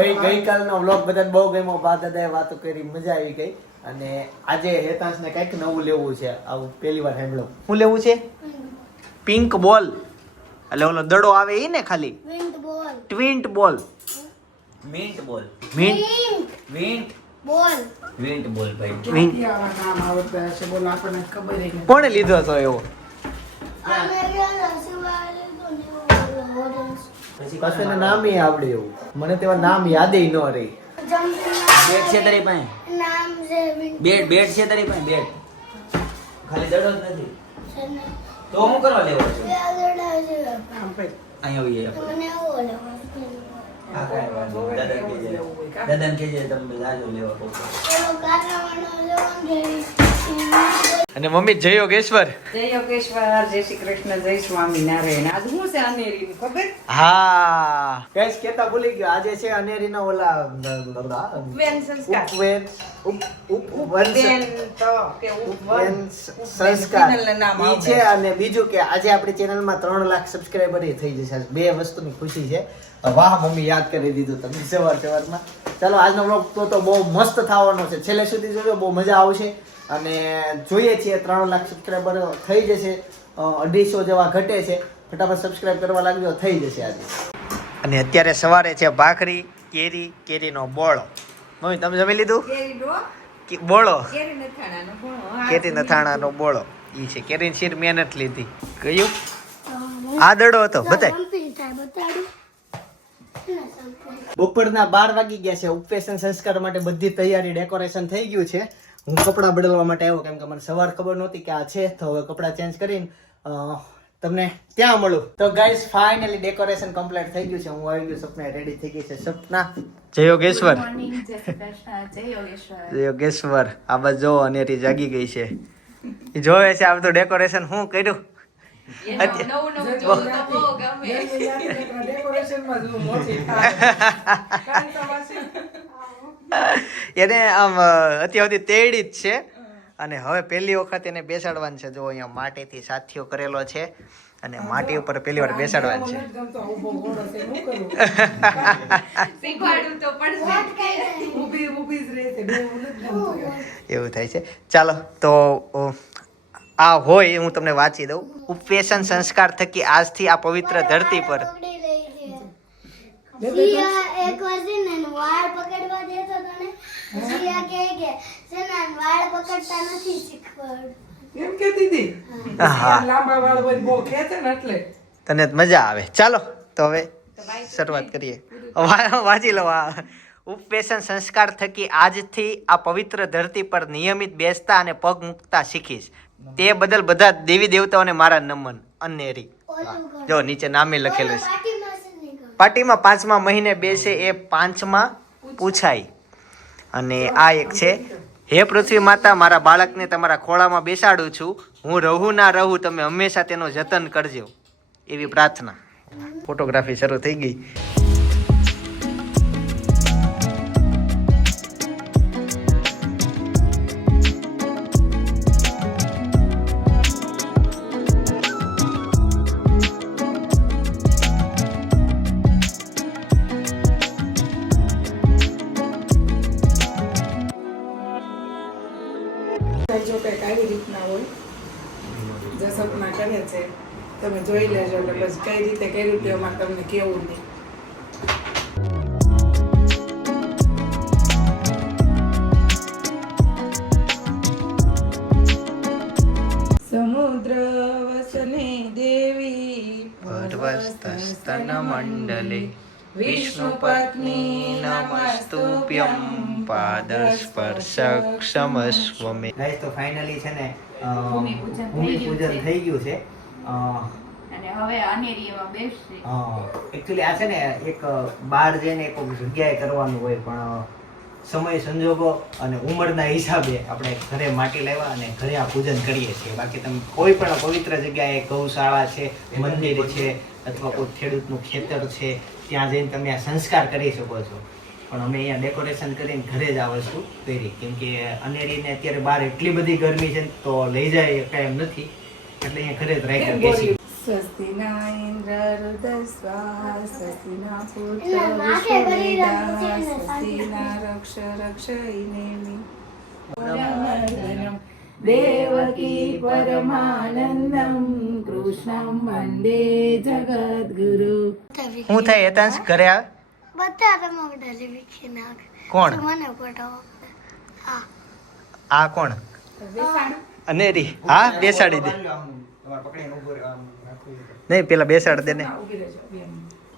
ભાઈ ગઈકાલનો વ્લોગ બધાને બહુ ગમ્યો. બા દાદાએ વાતો કરી મજા આવી ગઈ. અને આજે હેતાંશને કંઈક નવું લેવું છે. આવું પહેલી વાર સાંભળ્યું. શું લેવું છે? પિંક બોલ. એટલે ઓલો દડો આવે એ ને ખાલી? ટ્વિન્ટ બોલ. મિન્ટ બોલ. મિન્ટ મિન્ટ બોલ. મિન્ટ બોલ ભાઈ. મિન્ટ નામ આવડતા હશે બોલો આપણને ખબર કોણે લીધો હતો એવો? પાછું એને નામ એ આવડે એવું. મને તેવા નામ યાદ ન રહી. બેટ છે તારી પાસે? બેટ બેટ છે તારી પાસે? બેટ. ખાલી દડો જ નથી. તો હું કરવા લેવો છું. અહીંયા આવીએ. દાદા. દાદાને તમે જાજો લેવા કહું ને અને મમ્મી જય યોગેશ્વર. જય યોગેશ્વર જય શ્રી કૃષ્ણ જય સ્વામિનારાયણ આજ હું છે અનેરી ખબર? હા. કઈશ કેતા ભૂલી ગયો. આજે છે અનેરીના ઓલા ઉપવેન સંસ્કાર. ઉપવેન ઉપવેન તો કે ઉપવેન. સંસ્કાર. ઈ છે અને બીજું કે આજે આપણી ચેનલમાં ત્રણ લાખ સબસ્ક્રાઈબર થઈ જશે. બે વસ્તુની ખુશી છે. વાહ મમ્મી યાદ કરી દીધું તમે સવાર સવારમાં ચાલો આજનો વ્લોગ તો તો બહુ મસ્ત થવાનો છે. છેલ્લે સુધી જોજો બહુ મજા આવશે. અને જોઈએ છીએ ત્રણ લાખ સબસ્ક્રાઈબર થઈ જશે. અઢીસો જેવા ઘટે છે. ફટાફટ સબસ્ક્રાઈબ કરવા લાગજો થઈ જશે આજે. અને અત્યારે સવારે છે ભાખરી કેરી કેરીનો બોળો. મમ્મી તમે જમી લીધું? કે- બોળો? કેરી નથાણાનો બોળો. ઈ છે. કેરી શીર મેં નથી લીધી. કયું? આદડો હતો બતાય બપોરના બાર વાગી ગયા છે. ઉપવેશન સંસ્કાર માટે બધી તૈયારી ડેકોરેશન થઈ ગયું છે. હું કપડાં બદલવા માટે આવ્યો કેમ કે મને સવાર ખબર નહોતી કે આ છે. તો હવે કપડાં ચેન્જ કરીને તમને ત્યાં મળું. તો ગાઈસ ફાઇનલી ડેકોરેશન કમ્પ્લીટ થઈ ગયું છે. હું આવી ગયું સપના રેડી થઈ ગઈ છે સપના. જય યોગેશ્વર. જય યોગેશ્વર. આ બસ જો અનેરી જાગી ગઈ છે. જોવે છે આ બધું ડેકોરેશન શું કર્યું એનું નવું નવું જોવું તો બહુ ગમે એની આમ અત્યાર સુધી તેડી જ છે. અને હવે પહેલી વખત એને બેસાડવાનું છે. જો અહીંયા માટીથી સાથીઓ કરેલો છે અને માટી ઉપર પહેલી વાર બેસાડવાનું છે. એવું થાય છે. ચાલો તો આ હોય હું તમને વાંચી દઉં. ઉપવેશન સંસ્કાર થકી આજથી આ પવિત્ર ધરતી પર બે બે એક વાર છે ને વાળ પકડવા દેતો તો ને સિયા કહે કે છે ને વાળ પકડતા નથી શીખવાડ એમ કહેતી હતી? લાંબા વાળ હોય બહુ ખેંચે ને એટલે. તને મજા આવે. ચાલો તો હવે શરૂઆત કરીએ. વા- વાંચી લો આ ઉપવેશન સંસ્કાર થકી આજથી આ પવિત્ર ધરતી પર નિયમિત બેસતા અને પગ મૂકતા શીખીશ. તે બદલ બધા દેવી દેવતાઓને મારા નમન. અનેરી. જો નીચે નામે લખેલું છે. પાર્ટીમાં પાંચમા મહિને બેસે એ પાંચમા પૂછાય. અને આ એક છે, હે પૃથ્વી માતા, મારા બાળકને તમારા ખોળામાં બેસાડું છું. હું રહું ના રહું, તમે હંમેશા તેનું જતન કરજો. એવી પ્રાર્થના. ફોટોગ્રાફી શરૂ થઈ ગઈ. જો કંઈક આવી રીતના હોય, જે સપના કરે છે, તમે જોઈ લેજો એટલે પછી કઈ રીતે કઈ રીતે એમાં તમને કેવું નહીં. સમુદ્ર વસને દેવી પર્વતસ્તન મંડલે, વિષ્ણુ પત્ની નમસ્તુભ્યમ. પાદસ્પર્શક ક્ષમસ્વમે ગાઈસ તો ફાઇનલી છે ને ભૂમિ પૂજન થઈ ગયું છે. અને હવે અનેરીમાં બેસશે. એકચ્યુઅલી આ છે ને એક બહાર જઈને એક જગ્યાએ કરવાનું હોય પણ સમય સંજોગો અને ઉંમરના હિસાબે આપણે ઘરે માટી લાવ્યા અને ઘરે આ પૂજન કરીએ છીએ. બાકી તમે કોઈ પણ પવિત્ર જગ્યાએ ગૌશાળા છે મંદિર છે અથવા કોઈ ખેડૂતનું ખેતર છે ત્યાં જઈને તમે આ સંસ્કાર કરી શકો છો. પણ અમે અહીંયા ડેકોરેશન કરીને ઘરે જ આ વસ્તુ કરી કેમ કે અનેરીને અત્યારે બહાર એટલી બધી ગરમી છે તો લઈ જાય કાંઈ એમ નથી. એટલે અહીંયા ઘરે જ રાખી શકીએ છીએ સ્વસ્તિના ઇન્દ્ર રુદ્ર સ્વાહા સ્વસ્તિના પુત્ર સ્વસ્તિના રક્ષ દેવકી પરમાનંદમ. કૃષ્ણમ વંદે જગદગુરુ. હું થાય હેતાંશ ઘરે આવે. બધા તમે બધા નાખ કોણ? મને પટાવો હા. આ કોણ? અનેરી હા બેસાડી દે. નહીં પેલા બેસાડ દે ને.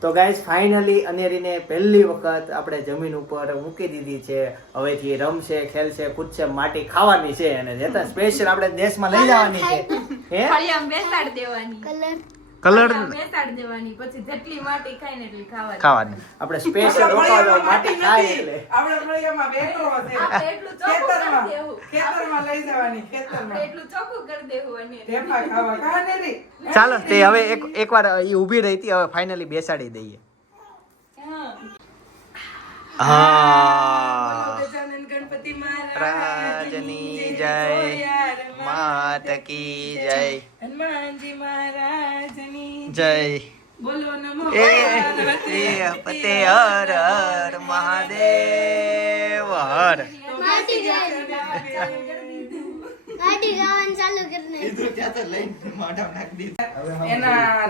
તો ગાઈઝ ફાઇનલી અનેરીને પહેલી વખત આપણે જમીન ઉપર મૂકી દીધી છે. હવેથી રમશે ખેલશે કૂદશે માટી ખાવાની છે. અને જેતા સ્પેશિયલ આપણે દેશમાં લઈ જવાની છે. હે? ખાલી આમ બેસાડ દેવાની. કલર કલર ખાલી દેવાની પછી જેટલી માટી ખાય ને એટલી ખાવાની. ખાવાની. આપણે સ્પેશિયલ રોકાવા માટી ખાય એટલે. આપણે મળીયામાં બેઠો હશે. એટલું ખેતરમાં. ખેતરમાં લઈ જવાની ખેતરમાં. એટલું ચોખ્ખું કરી દેવું અને ઢેફા ખાવા કા નેરી ચાલો તે હવે એક એકવાર એ ઊભી રહી હતી હવે ફાઇનલી બેસાડી દઈએ. હા. રાજની જય. માત કી જય. હનુમાનજી મહારાજની જય. બોલો નમો એ પતે હર હર મહાદેવ. હર. ગાડી ગાવાનું ચાલુ કરીને એના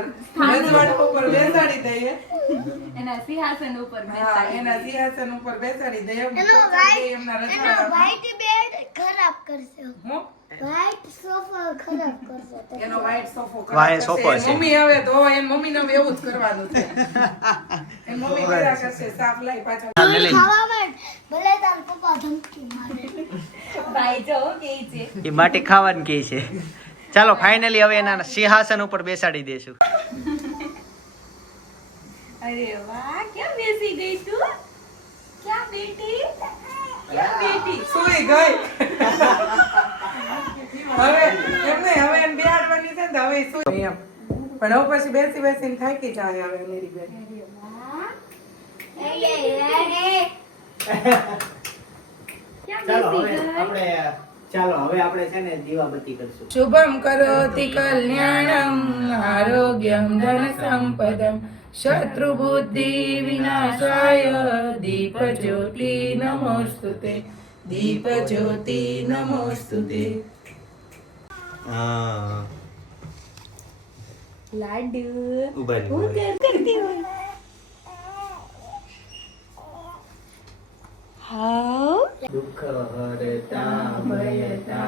ઉપર બેસાડી દઈએ. એના સિંહાસન ઉપર હા, બેસાડી એના સિંહાસન ઉપર બેસાડી દઈએ એનો દઈએ એમના એનો વાઈટ બેડ ખરાબ કરશે. હું? વ્હાઈટ સોફા ખરાબ કરશે. એનો white સોફો ખરાબ સોફો છે. મમ્મી હવે તો એની મમ્મીને હવે એવું જ કરવાનું છે. એની મમ્મી કર્યા કરશે સાફ લાઈ પાછા. ખાવા ભલે તાર પપ્પા ધમકી મારે. ભાઈ જો કે છે. એ માટી ખાવાની કે છે. ચાલો ફાઇનલી હવે એના સિંહાસન ઉપર બેસાડી દેશું. અરે વાહ ક્યાં બેસી ગઈ તું? ક્યાં બેટી? ક્યાં બેટી? સુઈ ગઈ. હવે એમને હવે એને બેહાડવાની છે ને હવે સુઈ એમ. પણ હવે પછી બેસી બેસીને થાકી જાય હવે મેરી બેન. ચાલો હવે આપણે ચાલો હવે આપણે છે ને દીવાબત્તી કરશું. શુભમ કરોતિ કલ્યાણમ આરોગ્યમ ધન સંપદમ. शत्रुबुद्धिविनाशाय दीपज्योति नमोऽस्तु नमोस्तुते दीपज्योति नमोऽस्तु ते लाडू. हो, करती हो. दुःख हरता भयता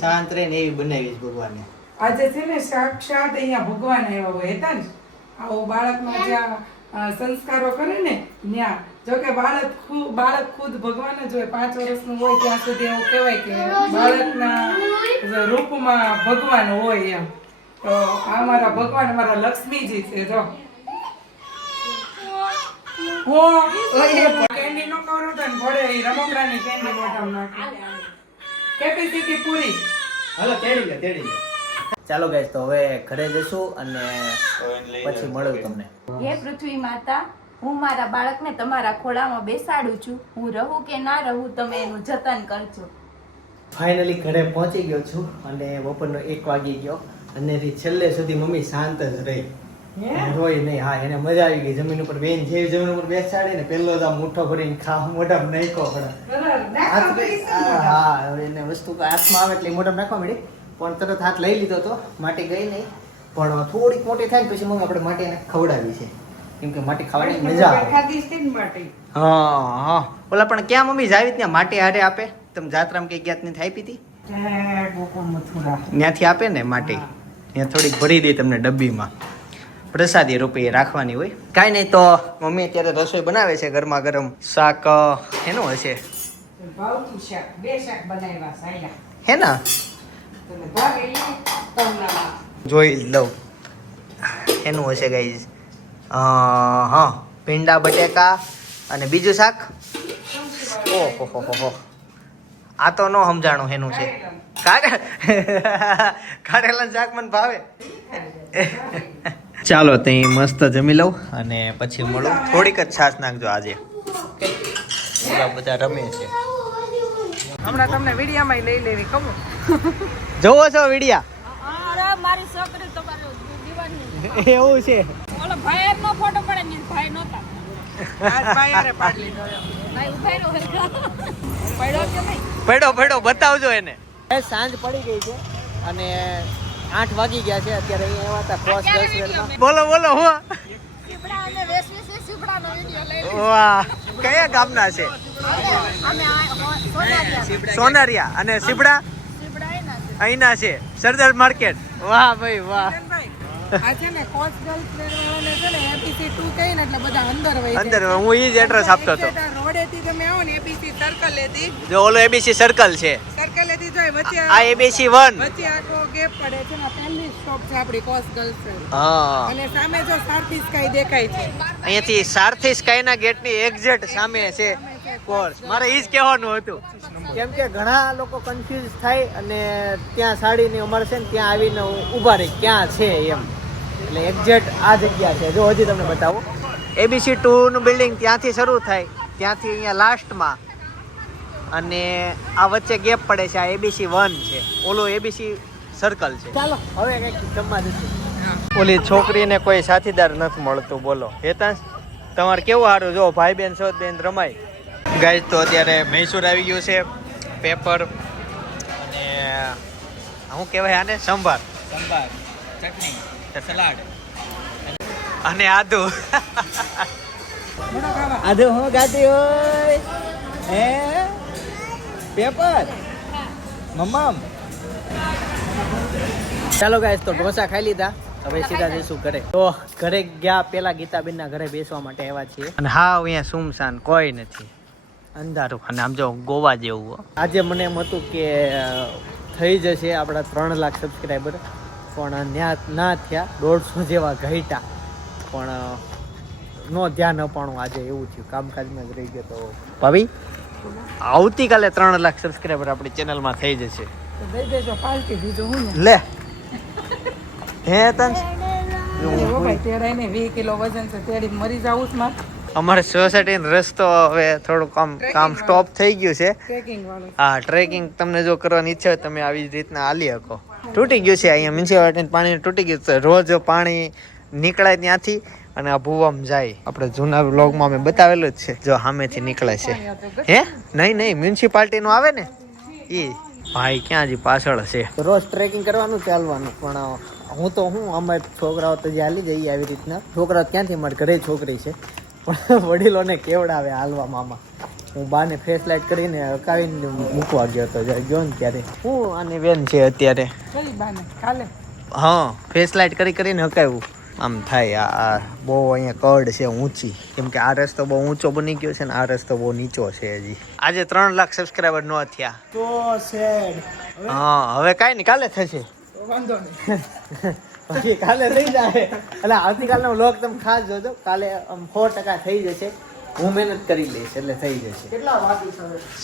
એવી. રહે ને એવી બનાવી છે ભગવાને આજે છે ને સાક્ષાત અહીંયા ભગવાન આવ્યા હોય હતા ને આવો બાળકનો જ્યાં સંસ્કારો કરે ને, ત્યાં. જો કે બાળક ખુદ બાળક ખુદ ભગવાન જ હોય, પાંચ વર્ષનું હોય ત્યાં સુધી એવું કહેવાય કે બાળકના રૂપમાં ભગવાન હોય એમ. તો આ મારા ભગવાન, મારા લક્ષ્મીજી છે, જો. કેન્ડી નો કરો તો ભળે રમકડાની કેન્ડી મોઢામાં નાખી. કેપેસિટી પૂરી. હાલો તેડી લે તેડી લે. ચાલો ગાઈસ તો હવે ઘરે જશું અને પછી મળું તમને. હે પૃથ્વી માતા હું મારા બાળકને તમારા ખોળામાં બેસાડું છું. હું રહું કે ના રહું તમે એનું જતન કરજો. ફાઇનલી ઘરે પહોંચી ગયો છું અને બપોરનો એક વાગી ગયો. અને છેલ્લે સુધી મમ્મી શાંત જ રહી. રોઈ નહીં હા એને મજા આવી ગઈ. જમીન ઉપર બેન જે જમીન ઉપર બેસાડી ને પેલો જ આમ મુઠ્ઠો ભરીને ખા મોઢા પડે. હા, એને વસ્તુ હાથમાં આવે એટલે મોઢા નાખવા મળી. પણ તરત હાથ લઈ લીધો તો માટી ગઈ નહીં. પણ થોડીક મોટી થાય ને પછી મમ્મી આપણે માટી એને ખવડાવી છે કેમ કે માટી ખાવાની મજા આવે. હા હા. ઓલા પણ ક્યાં મમ્મી જાવી ત્યાં માટી હારે આપે? તમે જાત્રામાં કઈ ગયા નથી આપી હતી? ત્યાંથી આપે ને માટી? ત્યાં થોડીક ભરી દે તમને ડબ્બીમાં. પ્રસાદી રૂપે રાખવાની હોય. કાંઈ નહીં તો મમ્મી અત્યારે રસોઈ બનાવે છે ગરમા ગરમ શાક એનું હશે હે ને. જોઈ લઉં. એનું હશે ગાઈઝ હા ભીંડા બટેકા અને બીજું શાક. ઓહો હો હો હો. આ તો ન સમજાણું એનું છે. કારે કાઢેલા શાક મને ભાવે. ચાલો તે મસ્ત જમી લઉં અને પછી મળું. થોડીક જ છાશ નાખજો આજે. બધા રમે છે. હમણાં તમને વિડીયામાં લઈ લેવી ખબર? જોવો છો વિડિયા? મારી છોકરી તમારી એવું છે. ઓલો ભાઈ નો ફોટો પડે ને ભાઈ નહોતા. આજ ભાઈ હારે પાડી લીધો. એમ. ભાઈ ઉભેરો પડ્યો કે નહીં? પડ્યો પડ્યો બતાવજો એને. સાંજ પડી ગઈ છે અને આઠ વાગી ગયા છે અત્યારે અહીંયા હતા ક્રોસ ગર્લ્સ બોલો બોલો હું સીપડા અને વેસ વેસ સીપડાનો વિડિયો લઈ વાહ કયા ગામના છે? અમે સોનારિયા. સોનારિયા અને સીબડા સીપડા એના છે. અહીંના છે સરદાર માર્કેટ. વાહ ભાઈ વાહ. અંદર હું જ એડ્રેસ આપતો હતો. એટલે આ તમે આવો ને એપીસી સર્કલ એથી. જો ઓલો એબીસી સર્કલ છે. એથી જાય વચ્ચે આ એબીસી 1 વચ્ચે આખો ગેપ પડે છે ને પહેલી સ્ટોપ છે આપણી કોસ ગર્લ્સ હા. અને સામે જો સારથી સ્કાય દેખાય છે. અહીંયાથી સારથી સ્કાયના ગેટની એક્ઝેક્ટ સામે છે કોર્સ મારે ઈ જ કહેવાનું હતું. કેમ કે ઘણા લોકો કન્ફ્યુઝ થાય અને ત્યાં સાડીની ઉમર છે ને ત્યાં આવીને ઊભા રહી. ક્યાં છે એમ. એટલે એક્ઝેક્ટ આ જગ્યા છે. જો હજી તમને બતાવો. એબીસી ટુનું બિલ્ડિંગ ત્યાંથી શરૂ થાય. ત્યાંથી અહીંયા લાસ્ટમાં અને આ વચ્ચે ગેપ પડે છે આ એબીસી વન છે. ઓલો એબીસી સર્કલ છે. ચાલો હવે કંઈક જમવા જશું. ઓલી છોકરીને કોઈ સાથીદાર નથી મળતું બોલો. હેતાંશ તમારે કેવું સારું જો ભાઈ બેન છો બેન રમાય. ગાય તો અત્યારે મૈસૂર આવી ગયું છે પેપર અને શું કહેવાય આને? સંભાર. સંભાર ચટણી. સલાડ. અને આદુ. આદુ હું ગાતી હોય. હે? પેપર? મમ્મમ. ચાલો ગાઈસ તો ઢોસા ખાઈ લીધા. હવે સીધા જઈશું ઘરે. તો ઘરે ગયા પેલા ગીતાબેનના ઘરે બેસવા માટે આવ્યા છીએ. અને હા અહીંયા સુમસાન કોઈ નથી. અંધારું. અને આમ જો ગોવા જેવું આજે મને એમ હતું કે થઈ જશે આપણા ત્રણ લાખ સબસ્ક્રાઈબર પણ ના થયા દોઢસો જેવા ઘટ્યા પણ નો ધ્યાન અપાણું આજે એવું થયું. કામકાજમાં જ રહી ગયો તો. ભાભી? આવતીકાલે ત્રણ લાખ સબસ્ક્રાઈબર આપણી ચેનલમાં થઈ જશે. લે. હે તન? અમારે સોસાયટીનો રસ્તો હવે થોડું કામ કામ સ્ટોપ થઈ ગયું છે. હા ટ્રેકિંગ તમને જો કરવાની ઈચ્છા હોય તમે આવી રીતના હાલી શકો. તૂટી ગયું છે અહીંયા મ્યુનિસિપાલિટી પાણી તૂટી ગયું છે. રોજ પાણી નીકળાય ત્યાંથી. અને આ ભૂવામાં જાય. આપણે જૂના બ્લોગમાં અમે બતાવેલું જ છે. જો સામેથી નીકળે છે. હે? નહીં નહીં મ્યુનિસિપાલિટીનું આવે ને? એ ભાઈ ક્યાં હજી પાછળ છે? રોજ ટ્રેકિંગ કરવાનું ચાલવાનું પણ હું તો હું અમારે છોકરાઓ તો જે હાલી જઈએ આવી રીતના. છોકરા ક્યાંથી મારે ઘરે છોકરી છે? પણ વડીલોને કેવડાવે હાલવા મામા હું બાને ફેસ લાઇટ કરીને હકાવીને મૂકવા ગયો હતો ગયો ને ત્યારે. હું આની બેન છે અત્યારે. કઈ બાને? કાલે? હા ફેસ લાઇટ કરી કરીને હકાવ્યું. આમ થાય આ બહુ અહીંયા કડ છે ઊંચી. કેમ કે આ રસ્તો બહુ ઊંચો બની ગયો છે ને આ રસ્તો બહુ નીચો છે હજી. આજે ત્રણ લાખ સબસ્ક્રાઈબર નો થયા. તો હા હવે કાંઈ નહીં કાલે થશે. વાંધો નહીં. પછી કાલે થઈ જાય. એટલે આવતીકાલનો વ્લોગ તમે ખાસ જોજો. કાલે આમ સો ટકા થઈ જશે. હું મહેનત કરી લઈશ એટલે થઈ જશે. કેટલા બાકી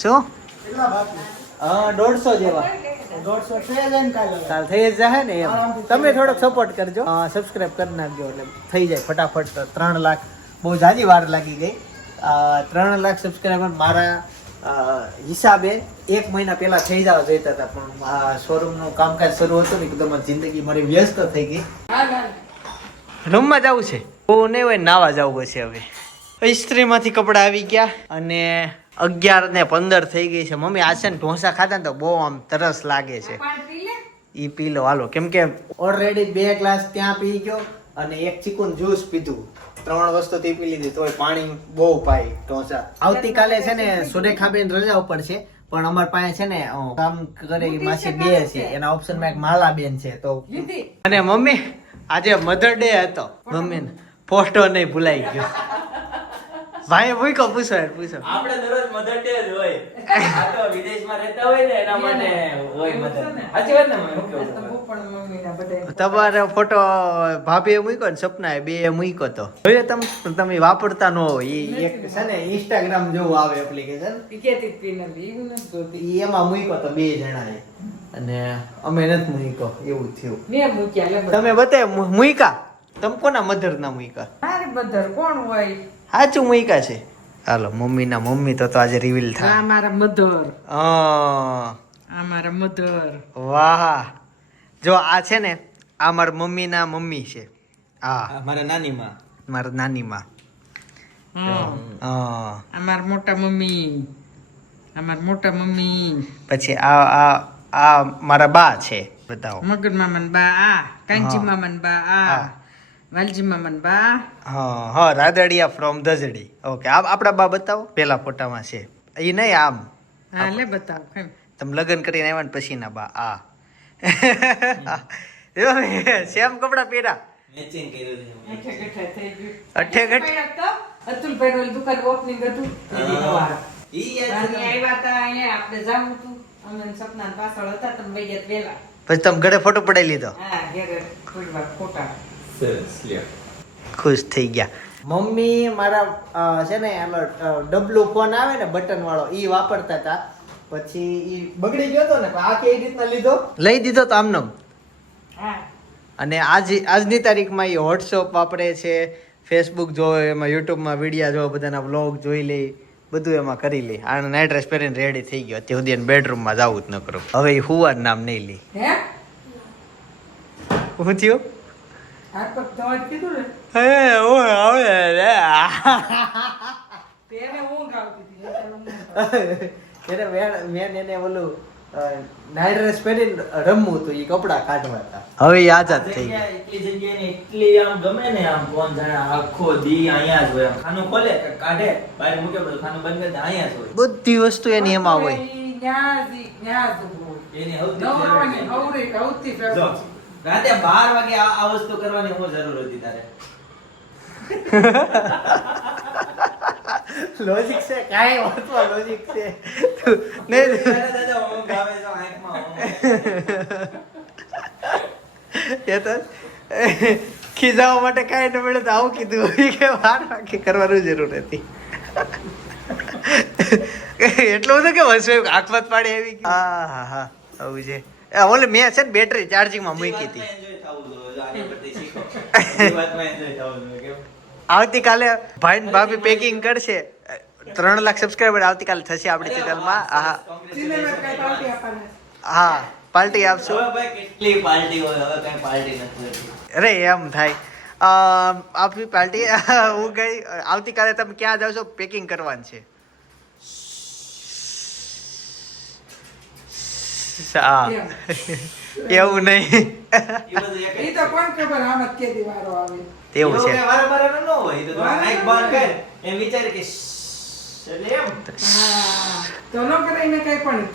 શું? હા, દોઢસો જેવા. થઈ જાય ને એમ. તમે થોડોક સપોર્ટ કરજો. સબસ્ક્રાઇબ કરી નાખજો એટલે થઈ જાય ફટાફટ. ત્રણ લાખ, બહુ જાજી વાર લાગી ગઈ. ત્રણ લાખ સબસ્ક્રાઈબર મારા હિસાબે એક મહિના પહેલા થઈ જવા જોઈતા હતા. પણ શોરૂમનું કામકાજ શરૂ હતું ને, એકદમ જિંદગી મારી વ્યસ્ત થઈ ગઈ. રૂમમાં જવું છે? બહુ નહીં હોય નાવા જવું પછી હવે. ઇસ્ત્રીમાંથી કપડાં આવી ગયા અને અગિયાર ને પંદર થઈ ગઈ છે. મમ્મી આ છે ને ઢોસા ખાતા ને તો બહુ આમ તરસ લાગે છે. એ પી લો. હાલો કેમ કે ઓલરેડી બે ગ્લાસ ત્યાં પી ગયો અને એક ચીકુન જ્યુસ પીધું. ત્રણ વસ્તુ તે પી લીધી તોય પાણી બહુ પાય ઢોસા. આવતીકાલે છે ને સુરેખાબેન રજા ઉપર છે પણ અમાર પાસે છે ને કામ કરે માસી બે છે. એના ઓપ્શનમાં એક માલા બેન છે તો અને મમ્મી આજે મધર ડે હતો. મમ્મીને ફોટો નહીં ભૂલાઈ ગયો. ભાઈ મૂકો પૂછો યાર પૂછો. આપણે દરરોજ મધર ડે જ હોય. આ તો વિદેશમાં રહેતા હોય ને એના માટે હોય મધર સાચી વાત ને કેવું હું પણ તમારો ફોટો ભાભીએ મૂક્યો ને સપનાએ બે મૂક્યો તો. હવે તમે? તમે વાપરતા ન હોય. એ એક છે ને ઇન્સ્ટાગ્રામ જેવું આવે એપ્લિકેશન પીને નથી એમાં મૂક્યો તો બે જણાએ. અને અમે નથી મૂક્યો એવું થયું. મેં મૂક્યા તમે બતાય મૂક્યા? તમે કોના મધર ના મૂક્યા? મારી મધર કોણ હોય? સાચું મુઈકા છે. હાલો મમ્મી ના મમ્મી તો તો આજે રિવીલ આ થાય. મારા મધર. હા આ મારા મધર. વાહ. જો આ છે ને આ મારા મમ્મી ના મમ્મી છે. હા. મારા નાની માં મારા નાની માં હા હા આ મારા મોટા મમ્મી. આ મારા મોટા મમ્મી. પછી આ આ આ મારા બા છે. બતાવો. મગન મામન બા આ કાંચી હા. મામન બા આ. વાલજી મામન બા. હા હા રાદડિયા ફ્રોમ ધજડી ઓકે આ આપણા બા બતાવો. પેલા ફોટામાં છે. એ નહીં આમ. હા લે બતાવ કેમ તમે લગ્ન કરીને આવ્યા ને પછીના બા. આ. સેમ કપડા પહેર્યા. મેચિંગ કર્યું છે. અઠે ગઠે થઈ ગયું. અઠે ગઠ? અતુલ ભાઈ દુકાન ઓપનિંગ હતું. ઈ આવ્યા હતા અહીંયા આપણે જાવું હતું. અમે સપના પાછળ હતા તમે ગયા વેલા પછી તમે ઘરે ફોટો પડાવી લીધો? હા ઘરે ખોટા સરસ લ્યો ખુશ થઈ ગયા. મમ્મી મારા છે ને એનો ડબલું ફોન આવે ને બટન વાળો એ વાપરતા હતા પછી એ બગડી ગયો હતો ને આ કેવી રીતના લીધો? લઈ દીધો તો આમનો. હા. અને આજ આજની તારીખમાં એ વોટ્સઅપ વાપરે છે ફેસબુક જોવે એમાં યુટ્યુબમાં વિડીયા જોવે બધાના વ્લોગ જોઈ લે બધું એમાં કરી લે. આ નાઇટ ડ્રેસ પહેરીને રેડી થઈ ગયો. તે સુધી બેડરૂમમાં જવું જ ન કરું. હવે એ હુવાર નામ નહીં લે. હું થયું? હાથ પગ ધોવા જ કીધું ને? હે ઓય આવે રે તેને ઊંઘ આવતી હતી એટલે ઊંઘ આવતી. એને મેં મેં એને ઓલું નાઇટ ડ્રેસ પહેરીને રમવું હતું એ કપડા કાઢવા હતા. હવે આઝાદ થઈ ગયા એટલી જગ્યાએ એટલી આમ ગમે ને આમ કોણ જાણે આખો દી અહીંયા જ હોય. ખાનું ખોલે કાઢે બહાર મૂકે બધું ખાનું બંધ કરી અહીંયા જ હોય. બધી વસ્તુ એની એમાં હોય. એની સૌથી રાતે 12 વાગે આ વસ્તુ કરવાની હું જરૂર હતી તારે. લોજિક છે કાંઈ વાતમાં લોજિક છે. ને દાદા, હું ગાવે છે આંખમાં. એ તો ખીજાવા માટે કાંઈ ન મળે તો આવું કીધું. કે વાર વાગે કરવાનું જરૂર હતી એટલું બધું કે વસવે આખમત પાડે એવી હા હા હા આવું છે. ઓલે મેં છે ને બેટરી ચાર્જિંગમાં મૂકી હતી? આવતીકાલે ભાઈ ને ભાભી પેકિંગ કરશે. ત્રણ લાખ સબસ્ક્રાઈબર આવતીકાલે થશે આપણી ચેનલમાં હા. હા પાર્ટી આપશું. કેટલી પાર્ટી હોય હવે કઈ પાર્ટી નથી અરે એમ થાય. અ, આપણી પાર્ટી હું ગઈ આવતીકાલે તમે ક્યાં જાવ છો? પેકિંગ કરવાનું છે. એમ. એવું નહીં. એ તો કોણ ખબર આમ જ કેદી વારો આવે. તેવું છે. કઈ વારંવાર ન હોય. તો આંખ બંધ કર, એમ વિચારે કે એમ. તો ન કરાય ને કઈ પણ.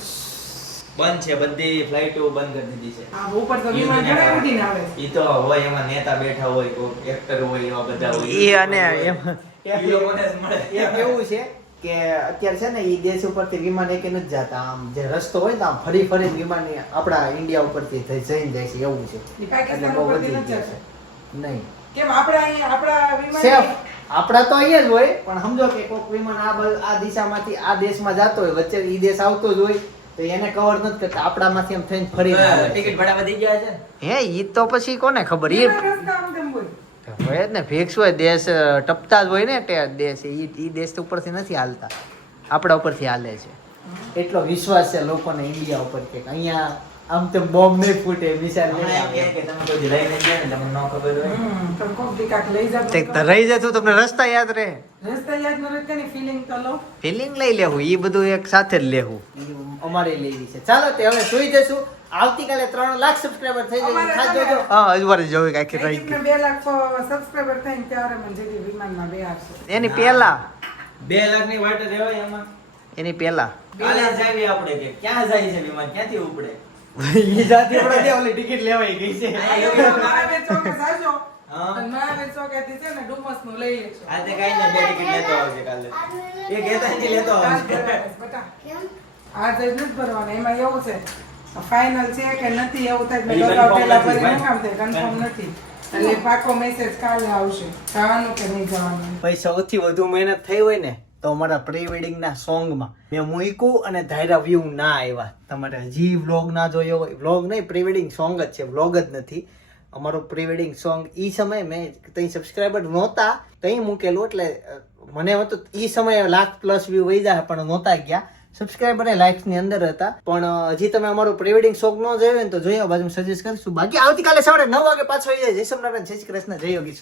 બંધ છે બધી ફ્લાઇટો બંધ કરી દીધી છે. આ ઉપર તો વિમાન ઘણા બધી ને આવે. ઈ તો હોય એમાં નેતા બેઠા હોય કોઈ એક્ટર હોય એવા બધા હોય. એ અને એમ એ લોકોને મળે. એમ એવું છે કે અત્યારે છે ને એ દેશ ઉપરથી વિમાન એક નથી જતા. આમ જે રસ્તો હોય ને આમ ફરી ફરી વિમાન આપણા ઇન્ડિયા ઉપરથી થઈ જઈને જાય છે એવું છે. એટલે બહુ વધી છે. નહીં. કેમ આપણે અહીંયા આપણા વિમાન સેફ. આપણા તો અહીંયા જ હોય પણ સમજો કે કોઈક વિમાન આ બધ આ દિશામાંથી આ દેશમાં જતો હોય વચ્ચે ઈ દેશ આવતો જ હોય તો એને કવર નથી કરતા. આપણામાંથી એમ થઈને ફરી ટિકિટ ભાડા વધી ગયા છે? હે ઈ તો પછી કોને ખબર? ઈ વિમાન રસ્તા આમ તેમ હોય જ ને ફિક્સ હોય, દેશ ટપતા જ હોય ને તે દેશ એ દેશ ઉપરથી નથી હાલતા. આપણા ઉપરથી હાલે છે. એટલો વિશ્વાસ છે લોકોને ઇન્ડિયા ઉપર કે અહીંયા આમ તો બોમ્બ નહીં ફૂટે મિસાઈલ જાવ રહી જતું તમને રસ્તા યાદ રહે. રસ્તા યાદ ન રહે કે ફિલિંગ તો લો. ફિલિંગ લઈ લેવું એ બધું એક સાથે જ લેવું. અમારે લેવી છે. ચાલો તે હવે સુઈ જશું. આવતીકાલે ત્રણ લાખ સબસ્ક્રાઇબર થઈ જાય તમે- જોજો. હા હજુ વાર જોવી કાંઈક રહી બે લાખ સબસ્ક્રાઇબર થાય ત્યારે મને જલ્દી વિમાનમાં બે આપશે એની પહેલા. બે લાખની વાટ રહેવાય એમાં. એની પહેલા. કાલે જ આપણે કે ક્યાં જાય છે વિમાન? ક્યાંથી ઉપડે? ઈ જાતિ આપણે ઓલી ટિકિટ લેવાઈ ગઈ છે. મારા બે ચોકે સાજો હા. મારા બે ચોકેથી છે ને ડુમસનું લઈ લેજો. આ તે કાંઈ બે ટિકિટ લેતો આવજે કાલે. એ કહેતા નથી લેતો આવજે. ભરવાનું બટા. કેમ આ તો નથી ભરવાના એમાં એવું છે. ફાઇનલ છે કે નથી એવું મેં થાય કન્ફર્મ નથી. એટલે પાકો મેસેજ કાલે આવશે. જવાનું કે નહીં જવાનું? ભાઈ સૌથી વધુ મહેનત થઈ હોય ને તો અમારા પ્રી વેડિંગના સોંગમાં મેં મૂક્યું અને ધાયરા વ્યૂ ના આવ્યા. તમારે હજી વ્લોગ ના જોયો હોય. વ્લોગ નહીં પ્રી વેડિંગ સોંગ જ છે. વ્લોગ જ નથી. અમારું પ્રી વેડિંગ સોંગ એ સમયે મેં ત્યાં સબસ્ક્રાઈબર નહોતા ત્યાં મૂકેલું એટલે મને હતું એ સમયે લાખ પ્લસ વ્યૂ વહી જાય, પણ નહોતા ગયા. સબસ્ક્રાઈબર એ ની અંદર હતા. પણ હજી તમે અમારું પ્રી વેડિંગ સોંગ ન જોયું ને તો જોયો બાજુ સજેસ્ટ કરીશું. બાકી આવતીકાલે સવારે નવ વાગે પાછો આવી જાય. જય સોમનારાયણ જય શ્રી કૃષ્ણ. જય યોગીશ્વર.